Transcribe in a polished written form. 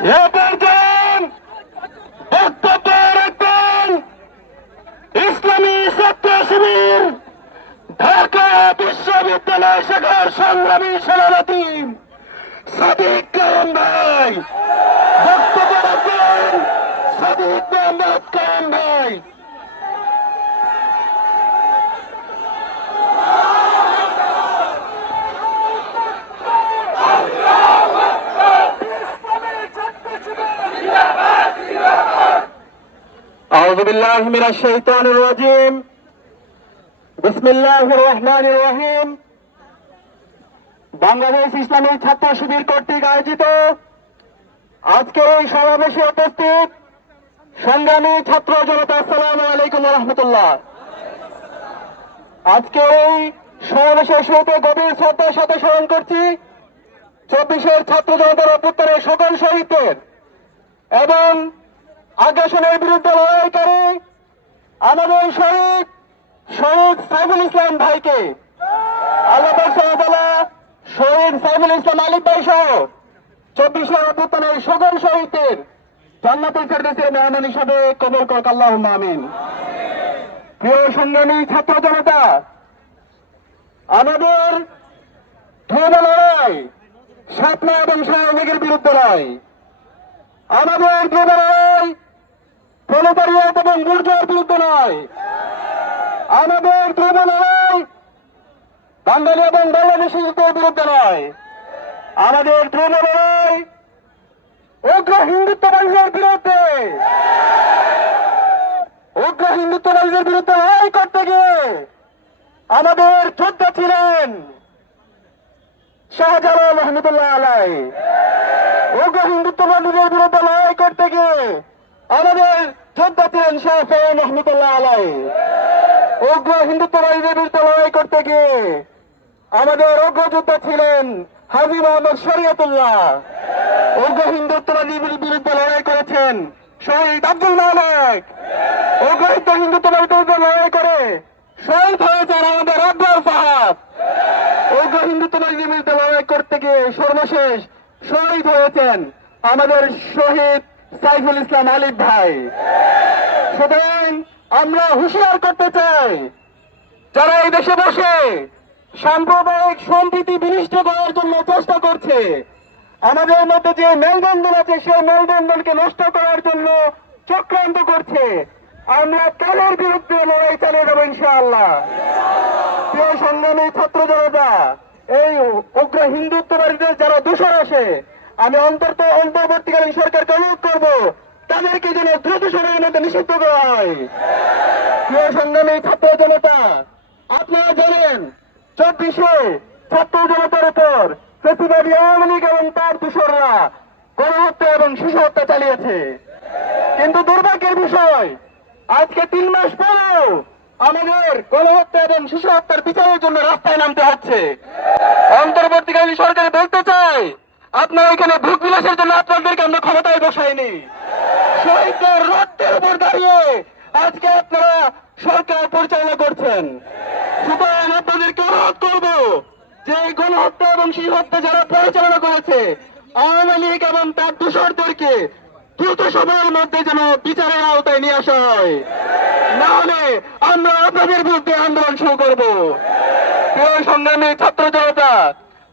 এ পর্যায়ে বক্তব্য রাখবেন ইসলামী ছাত্র শিবির ঢাকা বিশ্ববিদ্যালয় শাখার সংগ্রামী সভাপতি সাদিক কায়েম ভাই। বক্তব্য রাখবেন সাদিক মোহাম্মদ কায়েম ভাই। أعوذ بالله من الشيطان الرجيم بسم الله الرحمن الرحيم। বাংলাদেশ ইসলামী ছাত্র শিবির কর্তৃক আয়োজিত আজকের এই সমাবেশে উপস্থিত সংগ্রামী ছাত্র জনতা, আসসালামু আলাইকুম ওয়া রাহমাতুল্লাহ। আজকে এই সমাবেশের শুরুতে গভীর শ্রদ্ধার সাথে স্মরণ করছি 24-এর ছাত্র জনতার অভ্যুত্থানে সকল শহীদদের এবং আগ্রাসনের বিরুদ্ধে লড়াইকারী আমাদের শহীদ সাইফুল ইসলাম ভাইকে আল্লাহ পাক শহীদ সাইফুল ইসলাম আলিফ ভাই সহ 24-এর অভ্যুত্থানের সকল শহীদদের জান্নাতুল ফেরদৌসের মেহমান হিসাবে কবুল করুক, আল্লাহুম্মা আমিন। প্রিয় সংগ্রামী ছাত্র জনতা, আমাদের ধ্রুব লড়াই শাপলা এবং শাহবাগের বিরুদ্ধে নয়, আমাদের ধ্রুব লড়াই প্রলেতারিয়েত এবং বুর্জোয়ার বিরুদ্ধে নয়, আমাদের ধ্রুব লড়াই বাঙালি এবং বাংলাদেশিদের বিরুদ্ধে নয়, আমাদের ধ্রুব লড়াই উগ্র হিন্দুত্ববাদীদের বিরুদ্ধে। উগ্র হিন্দুত্ববাদীদের বিরুদ্ধে লড়াই করতে গিয়ে আমাদের যোদ্ধা ছিলেন শাহজালাল রহমতুল্লাহ আলাই। উগ্র হিন্দুত্ববাদীদের বিরুদ্ধে লড়াই করতে গিয়ে আমাদের যোদ্ধা ছিলেন শাহ ফেরদৌস রহমতুল্লাহ আলাই। উগ্র হিন্দুত্ববাদীদের বিরুদ্ধে লড়াই করতে গিয়ে আমাদের উগ্র যোদ্ধা ছিলেন হাজী মোহাম্মদ শরীয়তুল্লাহ। উগ্র হিন্দুত্ববাদীদের বিরুদ্ধে লড়াই করেছেন শহীদ আব্দুল মালেক। উগ্র হিন্দুত্ববাদীদের বিরুদ্ধে লড়াই করে শহীদ হয়েছেন আমাদের আব্দুল ফাহাদ। উগ্র হিন্দুত্ববাদীদের বিরুদ্ধে লড়াই করতে গিয়ে সর্বশেষ শহীদ হয়েছেন আমাদের শহীদ সাইফুল ইসলাম আলিফ ভাই। সুতরাং আমরা হুঁশিয়ার করতে চাই, যারা এই দেশে বসে সাম্প্রদায়িক সম্প্রীতি বিনষ্ট করার জন্য চেষ্টা করছে, আমাদের মধ্যে যে মেলবন্ধন আছে সেই মেলবন্ধনকে নষ্ট করার জন্য চক্রান্ত করছে, আমরা তাদের বিরুদ্ধে লড়াই চালিয়ে যাবো ইনশাআল্লাহ। প্রিয় সংগ্রামী ছাত্র জনতা, এই উগ্র হিন্দুত্ববাদীদের যারা দূষণ আসে, আমি অন্তর্বর্তীকালীন সরকারকে অনুরোধ করব তাদেরকে যেন দ্রুত সময়ের মধ্যে নিষিদ্ধ করা হয়। প্রিয় সংগ্রামী ছাত্র জনতা, আপনারা জানেন 24-এ ছাত্র জনতার উপর ফ্যাসিবাদী আওয়ামী লীগ এবং তার দূষণরা গণহত্যা এবং শিশু হত্যা চালিয়েছে। কিন্তু দুর্ভাগ্যের বিষয়, আজকে 3 মাস পরেও আমাদের গণহত্যা এবং শিশু হত্যার বিচারের জন্য রাস্তায় নামতে হচ্ছে। অন্তর্বর্তীকালীন সরকারে বলতে চাই, আপনারা এখানে ভোগ বিলাসের জন্য আপনাদেরকে আমরা ক্ষমতায় বসাইনি। শহীদদের রক্তের উপর দাঁড়িয়ে আজকে আপনারা সরকার পরিচালনা করছেন। সুতরাং আপনাদেরকে অনুরোধ করব যে গণহত্যা এবং শিশু হত্যা যারা পরিচালনা করেছে আওয়ামী লীগ এবং তার দূষরদেরকে দ্রুত সময়ের মধ্যে যেন বিচারের আওতায় নিয়ে আসা হয়, না হলে আমরা আপনাদের বিরুদ্ধে আন্দোলন শুরু করব। প্রিয় সংগ্রামী ছাত্র জনতা,